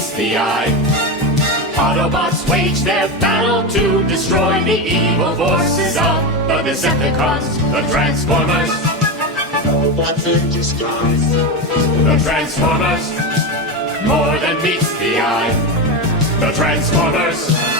meets the eye. Autobots wage their battle to destroy the evil forces of the Decepticons, the Transformers. Robots in disguise. The Transformers, more than meets the eye. The Transformers.